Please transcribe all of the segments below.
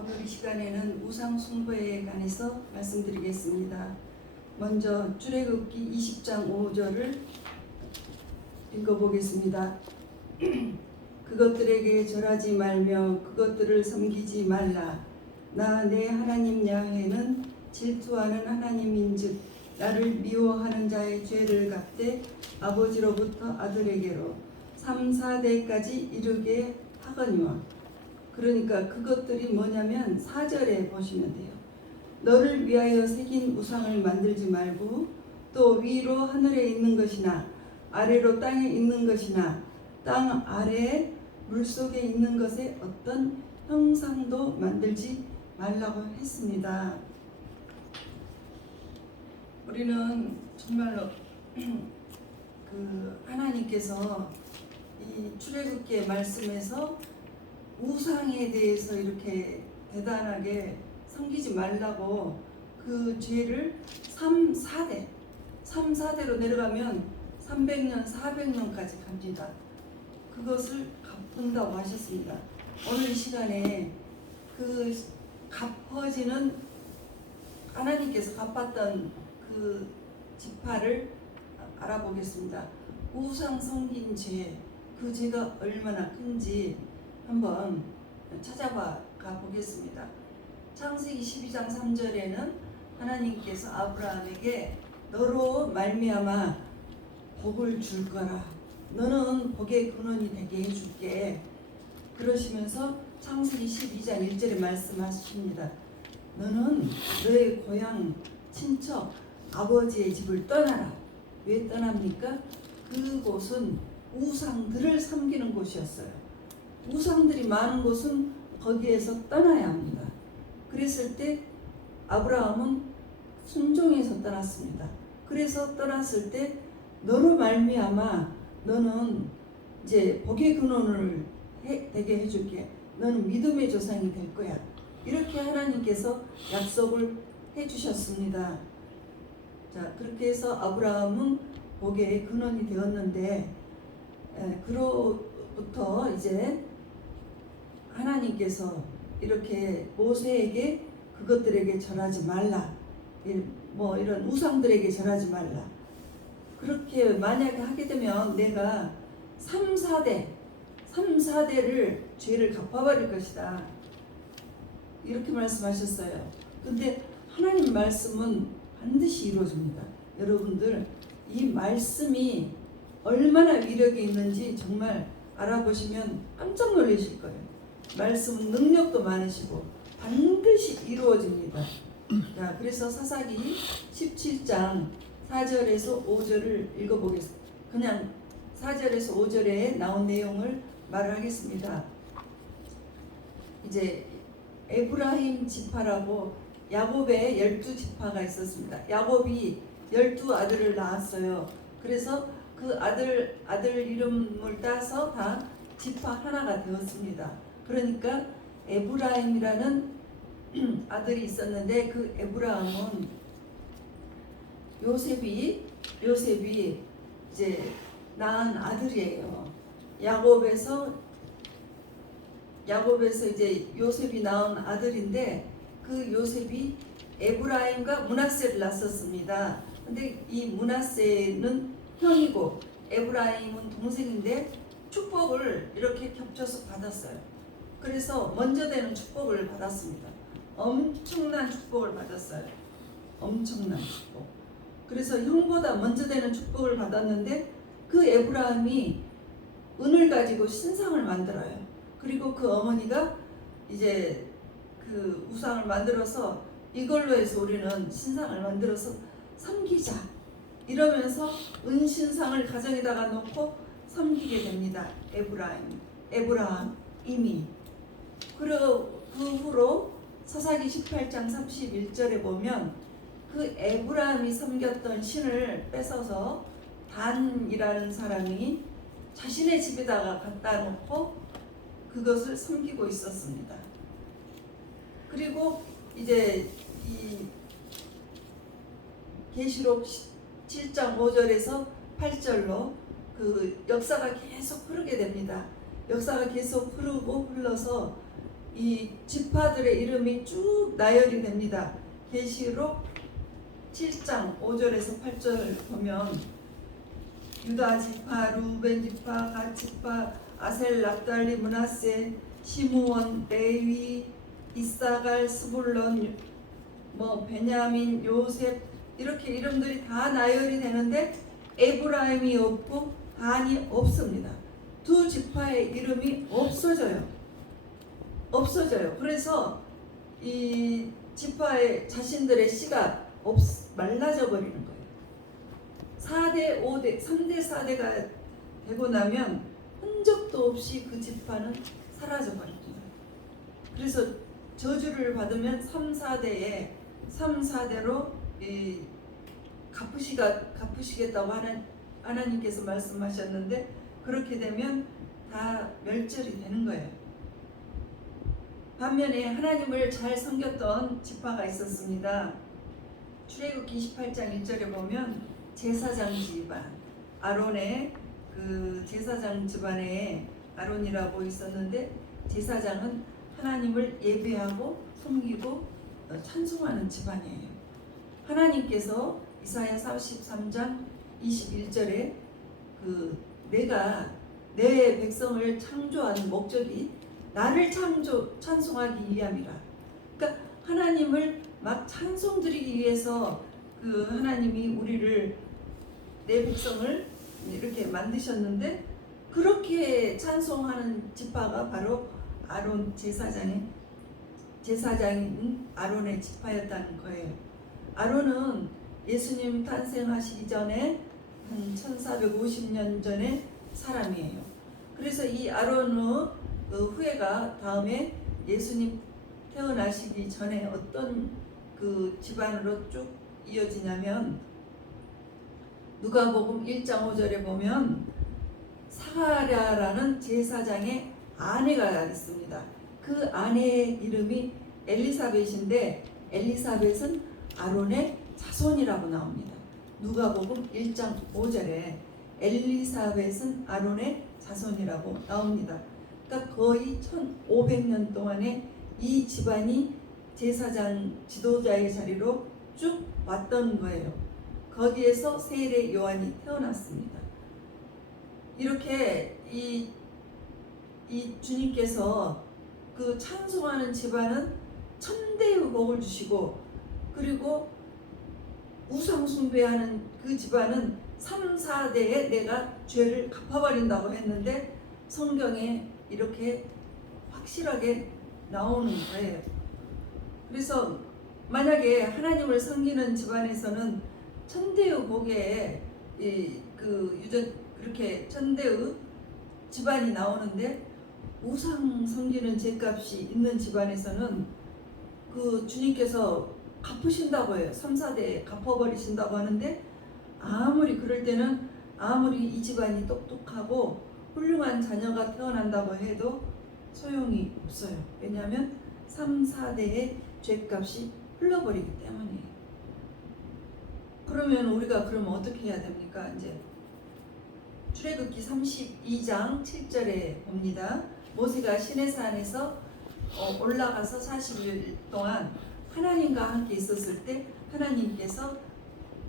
오늘 이 시간에는 우상 숭배에 관해서 말씀드리겠습니다. 먼저 출애굽기 20장 5절을 읽어보겠습니다. 그것들에게 절하지 말며 그것들을 섬기지 말라. 나 내 하나님 야훼는 질투하는 하나님인즉 나를 미워하는 자의 죄를 갚되 아버지로부터 아들에게로 3, 4대까지 이르게 하거니와. 그러니까 그것들이 뭐냐면 4절에 보시면 돼요. 너를 위하여 새긴 우상을 만들지 말고 또 위로 하늘에 있는 것이나 아래로 땅에 있는 것이나 땅 아래에 물속에 있는 것에 어떤 형상도 만들지 말라고 했습니다. 우리는 정말로 하나님께서 이 출애굽기의 말씀에서 우상에 대해서 이렇게 대단하게 섬기지 말라고 그 죄를 3, 4대로 내려가면 300년, 400년까지 갑니다. 그것을 갚는다고 하셨습니다. 오늘 이 시간에 그 갚아지는 하나님께서 갚았던 그 지파를 알아보겠습니다. 우상 섬긴 죄, 그 죄가 얼마나 큰지 한번 찾아가 보겠습니다. 창세기 12장 3절에는 하나님께서 아브라함에게 너로 말미암아 복을 줄 거라. 너는 복의 근원이 되게 해줄게. 그러시면서 창세기 12장 1절에 말씀하십니다. 너는 너의 고향, 친척, 아버지의 집을 떠나라. 왜 떠납니까? 그곳은 우상들을 섬기는 곳이었어요. 우상들이 많은 곳은 거기에서 떠나야 합니다. 그랬을 때 아브라함은 순종해서 떠났습니다. 그래서 떠났을 때 너로 말미암아 너는 이제 복의 근원을 되게 해줄게. 너는 믿음의 조상이 될 거야. 이렇게 하나님께서 약속을 해주셨습니다. 자, 그렇게 해서 아브라함은 복의 근원이 되었는데 그로부터 이제 하나님께서 이렇게 모세에게 그것들에게 절하지 말라. 뭐 이런 우상들에게 절하지 말라. 그렇게 만약에 하게 되면 내가 3, 4대를 죄를 갚아버릴 것이다. 이렇게 말씀하셨어요. 근데 하나님 말씀은 반드시 이루어집니다. 여러분들 이 말씀이 얼마나 위력이 있는지 정말 알아보시면 깜짝 놀라실 거예요. 말씀은 능력도 많으시고 반드시 이루어집니다. 자, 그래서 사사기 17장 4절에서 5절을 읽어보겠습니다. 그냥 4절에서 5절에 나온 내용을 말하겠습니다. 이제 에브라임 지파라고 야곱의 12지파가 있었습니다. 야곱이 12아들을 낳았어요. 그래서 그 아들 이름을 따서 다 지파 하나가 되었습니다. 그러니까 에브라임이라는 아들이 있었는데 그 에브라임은 요셉이 이제 낳은 아들이에요. 야곱에서 이제 요셉이 낳은 아들인데 그 요셉이 에브라임과 므낫세를 낳았습니다. 근데 이 므낫세는 형이고 에브라임은 동생인데 축복을 이렇게 겹쳐서 받았어요. 그래서 먼저 되는 축복을 받았습니다. 엄청난 축복을 받았어요. 엄청난 축복. 그래서 형보다 먼저 되는 축복을 받았는데 그 에브라임이 은을 가지고 신상을 만들어요. 그리고 그 어머니가 이제 그 우상을 만들어서 이걸로 해서 우리는 신상을 만들어서 섬기자 이러면서 은신상을 가정에다가 놓고 섬기게 됩니다. 에브라임이. 그리고 그 후로 사사기 18장 31절에 보면 그 에브라임이 섬겼던 신을 뺏어서 단이라는 사람이 자신의 집에다가 갖다 놓고 그것을 섬기고 있었습니다. 그리고 이제 이 계시록 7장 5절에서 8절로 그 역사가 계속 흐르게 됩니다. 역사가 계속 흘러서 이 지파들의 이름이 쭉 나열이 됩니다. 계시록 7장 5절에서 8절 보면 유다 지파, 루벤 지파, 갓 지파, 아셀, 납달리, 므낫세, 시므온, 레위, 이사갈, 스불론, 베냐민, 요셉 이렇게 이름들이 다 나열이 되는데 에브라임이 없고 단이 없습니다. 두 지파의 이름이 없어져요. 그래서 이 지파의 자신들의 씨가 말라져 버리는 거예요. 4대, 5대, 3대, 4대가 되고 나면 흔적도 없이 그 지파는 사라져 버립니다. 그래서 저주를 받으면 3, 4대로 갚으시겠다고 하나님께서 말씀하셨는데 그렇게 되면 다 멸절이 되는 거예요. 반면에 하나님을 잘 섬겼던 지파가 있었습니다. 출애굽기 28장 1절에 보면 제사장 집안, 아론의 그 제사장 집안에 아론이라고 있었는데 제사장은 하나님을 예배하고 섬기고 찬송하는 집안이에요. 하나님께서 이사야 43장 21절에 내가 내 백성을 창조한 목적이 나를 찬송하기 위함이라. 그러니까 하나님을 막 찬송드리기 위해서 하나님이 우리를 내 백성을 이렇게 만드셨는데 그렇게 찬송하는 지파가 바로 아론 제사장인 아론의 지파였다는 거예요. 아론은 예수님 탄생하시기 전에 한 1450년 전의 사람이에요. 그래서 이 아론의 후예가 다음에 예수님 태어나시기 전에 어떤 집안으로 쭉 이어지냐면 누가복음 1장 5절에 보면 사가랴라는 제사장의 아내가 있습니다. 그 아내의 이름이 엘리사벳인데 엘리사벳은 아론의 자손이라고 나옵니다. 누가복음 1장 5절에 엘리사벳은 아론의 자손이라고 나옵니다. 그러니까 거의 1500년 동안에 이 집안이 제사장 지도자의 자리로 쭉 왔던 거예요. 거기에서 세례 요한이 태어났습니다. 이렇게 이 주님께서 그 찬송하는 집안은 천대의 복을 주시고 그리고 우상 숭배하는 그 집안은 3, 4대에 내가 죄를 갚아버린다고 했는데 성경에 이렇게 확실하게 나오는 거예요. 그래서 만약에 하나님을 섬기는 집안에서는 천대의 복에 그렇게 천대의 집안이 나오는데 우상 섬기는 죄값이 있는 집안에서는 그 주님께서 갚으신다고 해요. 3, 4대 갚아버리신다고 하는데 아무리 그럴 때는 아무리 이 집안이 똑똑하고 훌륭한 자녀가 태어난다고 해도 소용이 없어요. 왜냐하면 3, 4대의 죄값이 흘러버리기 때문이에요. 그러면 우리가 어떻게 해야 됩니까? 이제 출애굽기 32장 7절에 봅니다. 모세가 시내산에서 올라가서 40일 동안 하나님과 함께 있었을 때 하나님께서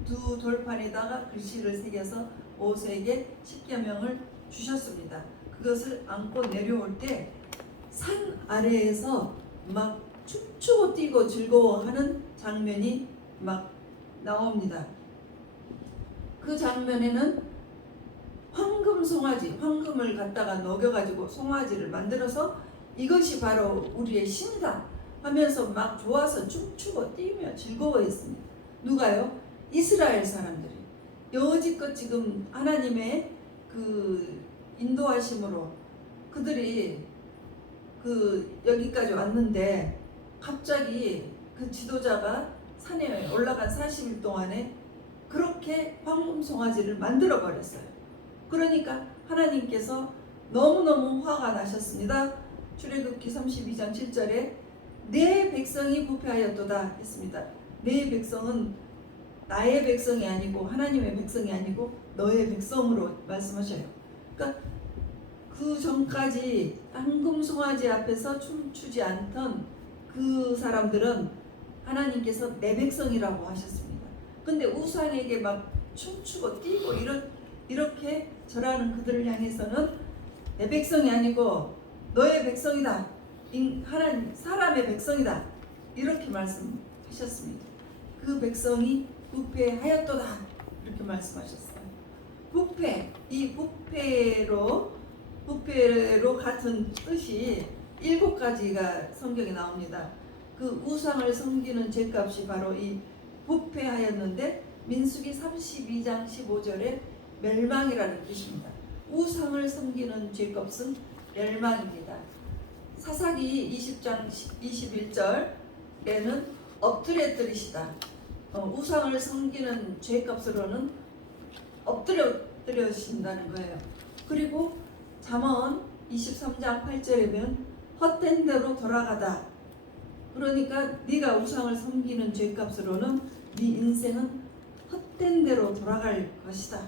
두 돌판에다가 글씨를 새겨서 모세에게 십계명을 주셨습니다. 그것을 안고 내려올 때 산 아래에서 막 춤추고 뛰고 즐거워하는 장면이 막 나옵니다. 그 장면에는 황금 송아지, 황금을 갖다가 녹여가지고 송아지를 만들어서 이것이 바로 우리의 신이다 하면서 막 좋아서 춤추고 뛰며 즐거워했습니다. 누가요? 이스라엘 사람들이. 여지껏 지금 하나님의 그 인도하심으로 그들이 여기까지 왔는데 갑자기 그 지도자가 산에 올라간 40일 동안에 그렇게 황금 송아지를 만들어 버렸어요. 그러니까 하나님께서 너무너무 화가 나셨습니다. 출애굽기 32장 7절에 내 백성이 부패하였도다 했습니다. 내 백성은 나의 백성이 아니고 하나님의 백성이 아니고 너의 백성으로 말씀하셔요. 그러니까 그 전까지 황금송아지 앞에서 춤추지 않던 그 사람들은 하나님께서 내 백성이라고 하셨습니다. 근데 우상에게 막 춤추고 뛰고 이렇게 절하는 그들을 향해서는 내 백성이 아니고 너의 백성이다. 하나님 사람의 백성이다. 이렇게 말씀하셨습니다. 그 백성이 부패하였도다. 이렇게 말씀하셨어요. 이 부패로 같은 뜻이 7가지가 성경에 나옵니다. 그 우상을 섬기는 죄값이 바로 이 부패하였는데 민수기 32장 15절에 멸망이라는 뜻입니다. 우상을 섬기는 죄값은 멸망입니다. 사사기 20장 21절에는 엎드려뜨리시다. 우상을 섬기는 죄값으로는 엎드려뜨리신다는 거예요. 그리고 잠언 23장 8절에면 헛된 대로 돌아가다. 그러니까 네가 우상을 섬기는 죄값으로는 네 인생은 헛된 대로 돌아갈 것이다.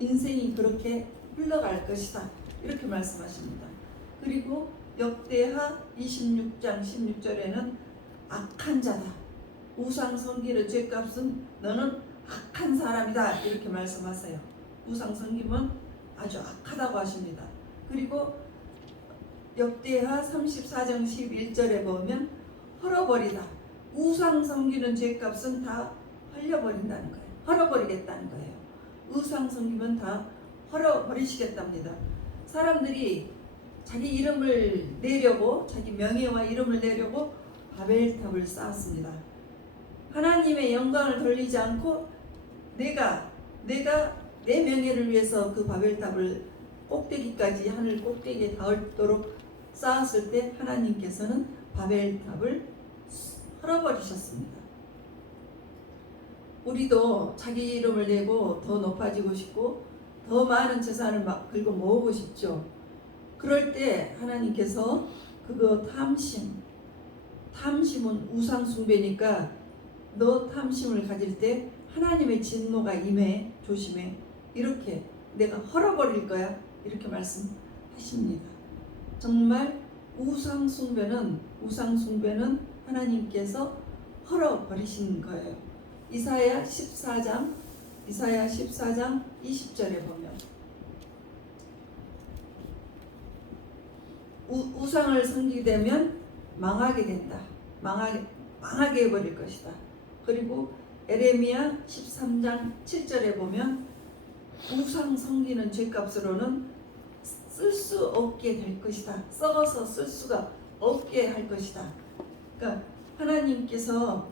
인생이 그렇게 흘러갈 것이다. 이렇게 말씀하십니다. 그리고 역대하 26장 16절에는 악한 자다. 우상 섬기는 죄값은 너는 악한 사람이다. 이렇게 말씀하세요. 우상 섬김은 아주 악하다고 하십니다. 그리고 역대하 34장 11절에 보면 헐어버리다. 우상 섬기는 죄값은 다 헐려버린다는 거예요. 헐어버리겠다는 거예요. 우상 섬기면 다 헐어버리시겠답니다. 사람들이 자기 이름을 내려고, 자기 명예와 이름을 내려고 바벨탑을 쌓았습니다. 하나님의 영광을 돌리지 않고 내가 내 명예를 위해서 그 바벨탑을 꼭대기까지 하늘 꼭대기에 닿도록 쌓았을 때 하나님께서는 바벨탑을 헐어버리셨습니다. 우리도 자기 이름을 내고 더 높아지고 싶고 더 많은 재산을 막 긁어 모으고 싶죠. 그럴 때 하나님께서 그거 탐심은 우상 숭배니까 너 탐심을 가질 때 하나님의 진노가 임해. 조심해. 이렇게 내가 헐어버릴 거야. 이렇게 말씀하십니다. 정말 우상 숭배는 하나님께서 헐어버리신 거예요. 이사야 14장 20절에 보면 우상을 섬기되면 망하게 된다. 망하게 해버릴 것이다. 그리고 에레미야 13장 7절에 보면 우상 섬기는 죄값으로는 쓸 수 없게 될 것이다. 썩어서 쓸 수가 없게 할 것이다. 그러니까 하나님께서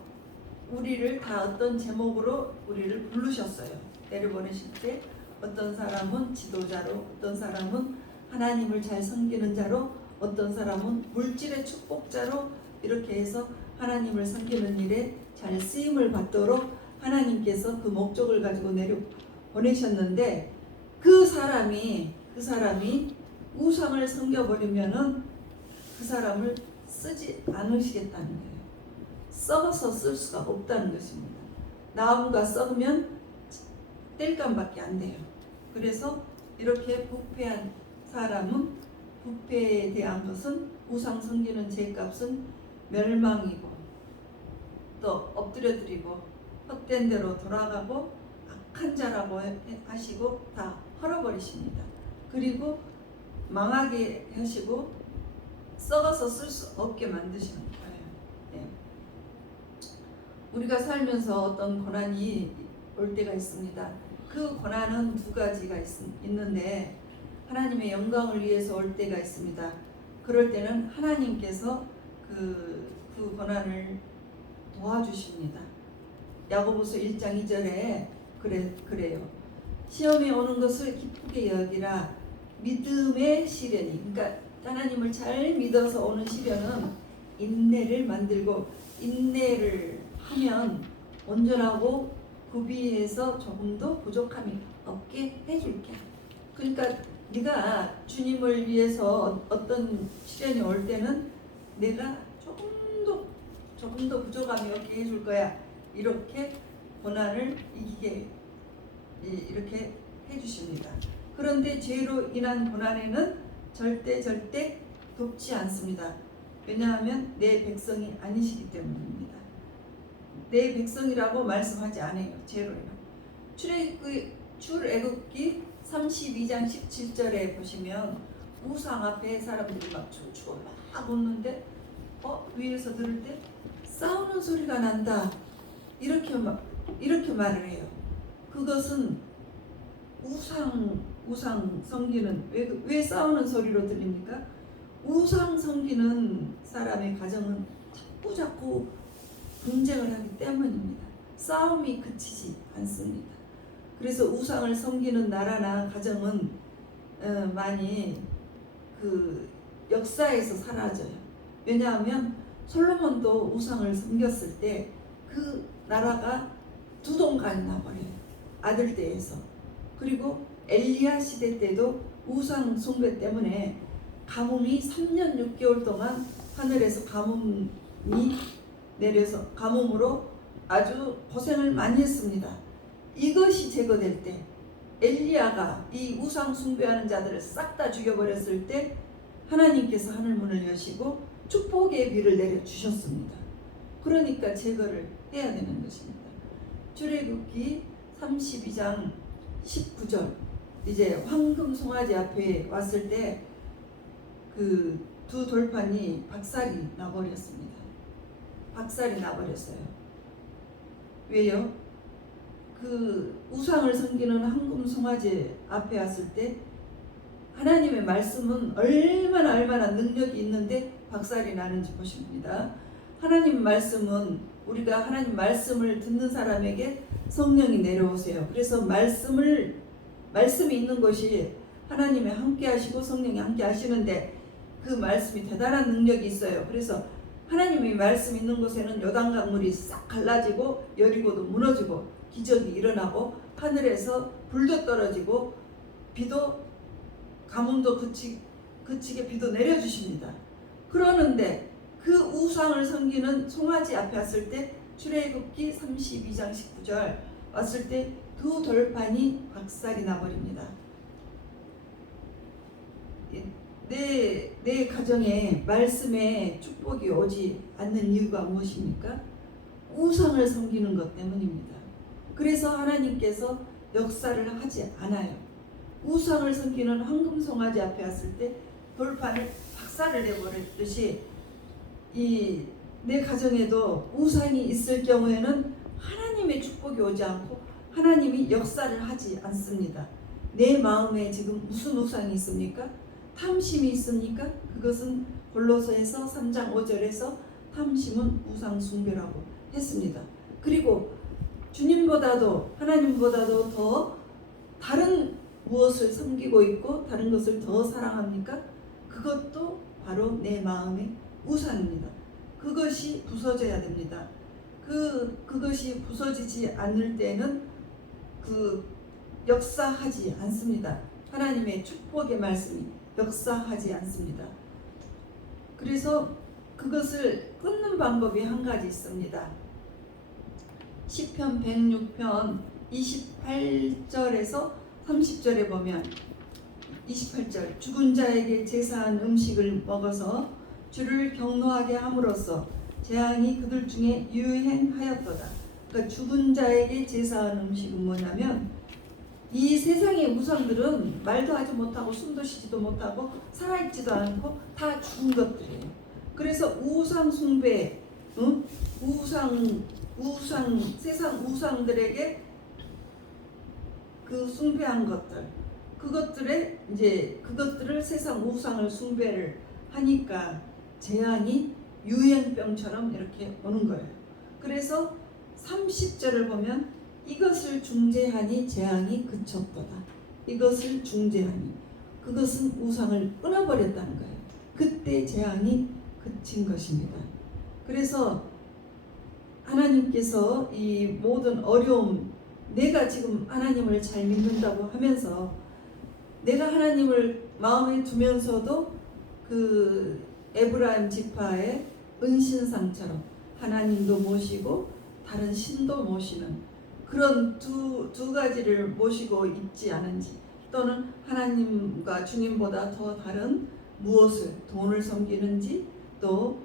우리를 다 어떤 제목으로 우리를 부르셨어요. 내려보내실 때 어떤 사람은 지도자로, 어떤 사람은 하나님을 잘 섬기는 자로, 어떤 사람은 물질의 축복자로, 이렇게 해서 하나님을 섬기는 일에 잘 쓰임을 받도록 하나님께서 그 목적을 가지고 내려보내셨는데 그 사람이 우상을 섬겨버리면은 그 사람을 쓰지 않으시겠다는 거예요. 썩어서 쓸 수가 없다는 것입니다. 나무가 썩으면 땔감밖에 안 돼요. 그래서 이렇게 부패한 사람은, 부패에 대한 것은, 우상 섬기는 죄값은 멸망이고 또 엎드려드리고 헛된 대로 돌아가고 악한 자라고 하시고 다 헐어버리십니다. 그리고 망하게 하시고 썩어서 쓸 수 없게 만드시는 거예요. 네. 우리가 살면서 어떤 고난이 올 때가 있습니다. 그 고난은 두 가지가 있는데 하나님의 영광을 위해서 올 때가 있습니다. 그럴 때는 하나님께서 그 고난을 도와주십니다. 야고보서 1장 2절에 그래요. 시험이 오는 것을 기쁘게 여기라. 믿음의 시련이, 그러니까 하나님을 잘 믿어서 오는 시련은 인내를 만들고, 인내를 하면 온전하고 구비해서 조금도 부족함이 없게 해줄게. 그러니까 네가 주님을 위해서 어떤 시련이 올 때는 내가 조금도 부족함이 없게 해줄 거야. 이렇게 고난을 이기게 이렇게 해주십니다. 그런데 죄로 인한 고난에는 절대 돕지 않습니다. 왜냐하면 내 백성이 아니시기 때문입니다. 내 백성이라고 말씀하지 않아요. 제로예요. 출애굽기 32장 17절에 보시면 우상 앞에 사람들이 막 춤추고 막 웃는데 위에서 들을 때 싸우는 소리가 난다. 이렇게 말을 해요. 그것은 우상 섬기는 왜 싸우는 소리로 들립니까? 우상 섬기는 사람의 가정은 자꾸 분쟁을 하기 때문입니다. 싸움이 그치지 않습니다. 그래서 우상을 섬기는 나라나 가정은 많이 그 역사에서 사라져요. 왜냐하면 솔로몬도 우상을 섬겼을 때 그 나라가 두동강이 나버려요. 아들 때에서. 그리고 엘리야 시대 때도 우상 숭배 때문에 가뭄이 3년 6개월 동안 하늘에서 가뭄이 내려서 가뭄으로 아주 고생을 많이 했습니다. 이것이 제거될 때 엘리야가 이 우상 숭배하는 자들을 싹 다 죽여버렸을 때 하나님께서 하늘문을 여시고 축복의 비를 내려주셨습니다. 그러니까 제거를 해야 되는 것입니다. 출애굽기 32장 19절 이제 황금 송아지 앞에 왔을 때 그 두 돌판이 박살이 나버렸습니다. 박살이 나버렸어요. 왜요? 그 우상을 섬기는 황금 송아지 앞에 왔을 때 하나님의 말씀은 얼마나 능력이 있는데 박살이 나는지 보십니다. 하나님 말씀은 우리가 하나님 말씀을 듣는 사람에게 성령이 내려오세요. 그래서 말씀이 있는 곳이 하나님이 함께 하시고 성령이 함께 하시는데 그 말씀이 대단한 능력이 있어요. 그래서 하나님의 말씀 있는 곳에는 요단강물이 싹 갈라지고 여리고도 무너지고 기적이 일어나고 하늘에서 불도 떨어지고 비도 가뭄도 그치게 비도 내려주십니다. 그러는데 그 우상을 섬기는 송아지 앞에 왔을 때 출애굽기 32장 19절 왔을 때 두 돌판이 박살이 나버립니다. 내 가정에 말씀에 축복이 오지 않는 이유가 무엇입니까? 우상을 섬기는 것 때문입니다. 그래서 하나님께서 역사를 하지 않아요. 우상을 섬기는 황금송아지 앞에 왔을 때 돌판을 박살을 내버렸듯이 내 가정에도 우상이 있을 경우에는 하나님의 축복이 오지 않고 하나님이 역사를 하지 않습니다. 내 마음에 지금 무슨 우상이 있습니까? 탐심이 있습니까? 그것은 골로새서 3장 5절에서 탐심은 우상 숭배라고 했습니다. 그리고 주님보다도 하나님보다도 더 다른 무엇을 섬기고 있고 다른 것을 더 사랑합니까? 그것도 바로 내 마음의 우상입니다. 그것이 부서져야 됩니다. 그것이 부서지지 않을 때는 역사하지 않습니다. 하나님의 축복의 말씀이 역사하지 않습니다. 그래서 그것을 끊는 방법이 한 가지 있습니다. 시편 106편 28절에서 30절에 보면 28절 죽은 자에게 제사한 음식을 먹어서 주를 경노하게 함으로써 재앙이 그들 중에 유행하였도다. 그러니까 죽은 자에게 제사한 음식은 뭐냐면 이 세상의 우상들은 말도 하지 못하고 숨도 쉬지도 못하고 살아있지도 않고 다 죽은 것들이에요. 그래서 우상 숭배, 세상 우상들에게 그 숭배한 것들, 그것들을 세상 우상을 숭배를 하니까 재앙이 유행병처럼 이렇게 오는 거예요. 그래서 30절을 보면 이것을 중재하니 재앙이 그쳤도다. 이것을 중재하니 그것은 우상을 끊어버렸다는 거예요. 그때 재앙이 그친 것입니다. 그래서 하나님께서 이 모든 어려움, 내가 지금 하나님을 잘 믿는다고 하면서 내가 하나님을 마음에 두면서도 그 에브라임 지파의 은신상처럼 하나님도 모시고 다른 신도 모시는 그런 두 가지를 모시고 있지 않은지, 또는 하나님과 주님보다 더 다른 무엇을 돈을 섬기는지 또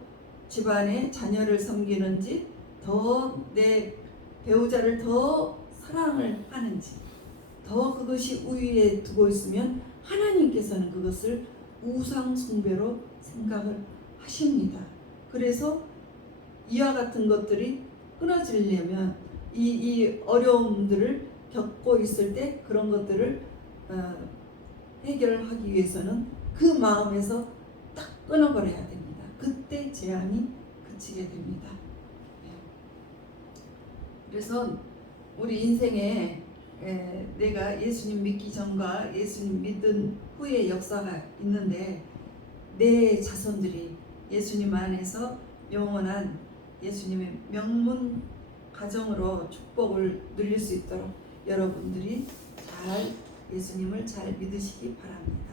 집안의 자녀를 섬기는지 더 내 배우자를 더 사랑을 하는지 더 그것이 우위에 두고 있으면 하나님께서는 그것을 우상 숭배로 생각을 하십니다. 그래서 이와 같은 것들이 끊어지려면 이 어려움들을 겪고 있을 때 그런 것들을 해결하기 위해서는 그 마음에서 딱 끊어버려야 됩니다. 그때 재앙이 그치게 됩니다. 그래서 우리 인생에 내가 예수님 믿기 전과 예수님 믿은 후의 역사가 있는데 내 자손들이 예수님 안에서 영원한 예수님의 명문 가정으로 축복을 누릴 수 있도록 여러분들이 잘 예수님을 잘 믿으시기 바랍니다.